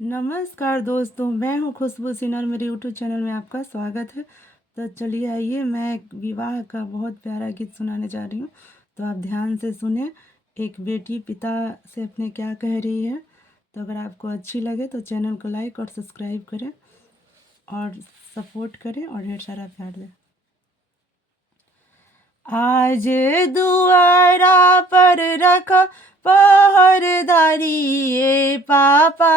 नमस्कार दोस्तों, मैं हूँ खुशबू सिन्हा और मेरे यूट्यूब चैनल में आपका स्वागत है। तो चलिए आइए, मैं एक विवाह का बहुत प्यारा गीत सुनाने जा रही हूँ। तो आप ध्यान से सुने। एक बेटी पिता से अपने क्या कह रही है। तो अगर आपको अच्छी लगे तो चैनल को लाइक और सब्सक्राइब करें और सपोर्ट करें और ढेर सारा प्यार दें। आज दुआरा पर रखा पहरेदारी ये पापा।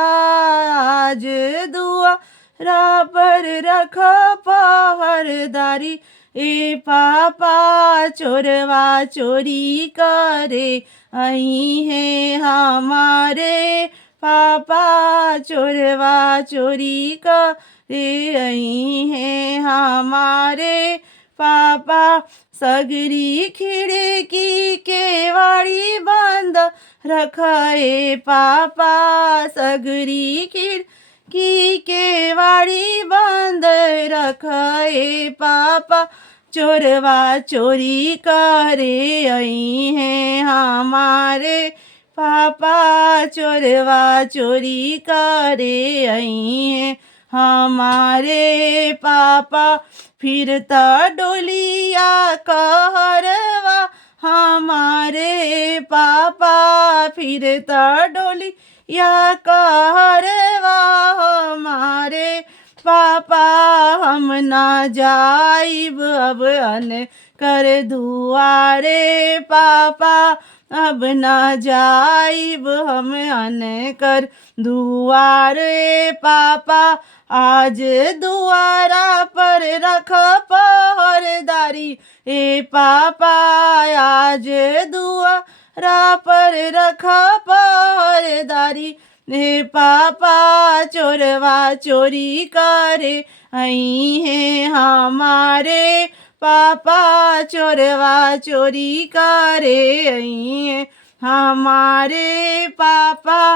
आज दुआरा पर रखा पहरेदारी ए पापा। चोरवा चोरी करे आई है हमारे पापा। चोरवा चोरी करे आई है हमारे पापा। सगरी खिड़की केवाड़ी बंद रखाए पापा। सगरी खिड़की केवाड़ी बंद रखाए पापा। चोरवा चोरी करे आई हैं हमारे पापा। चोरवा चोरी करे आई हैं हमारे पापा। फिरता डोलिया कहरवा हमारे पापा। फिरता डोलिया कहरवा हमारे पापा। हम ना जाइब अब अन कर दुआरे पापा। अब ना जाइब हम अन कर दुआरे पापा। आज दुआरा पर रख पहरेदारी ए पापा। आज दुआरा पर रख पहरेदारी ए पापा। चोरवा चोरी करे आई हैं हमारे पापा। चोरवा चोरी करे आई हैं हमारे पापा।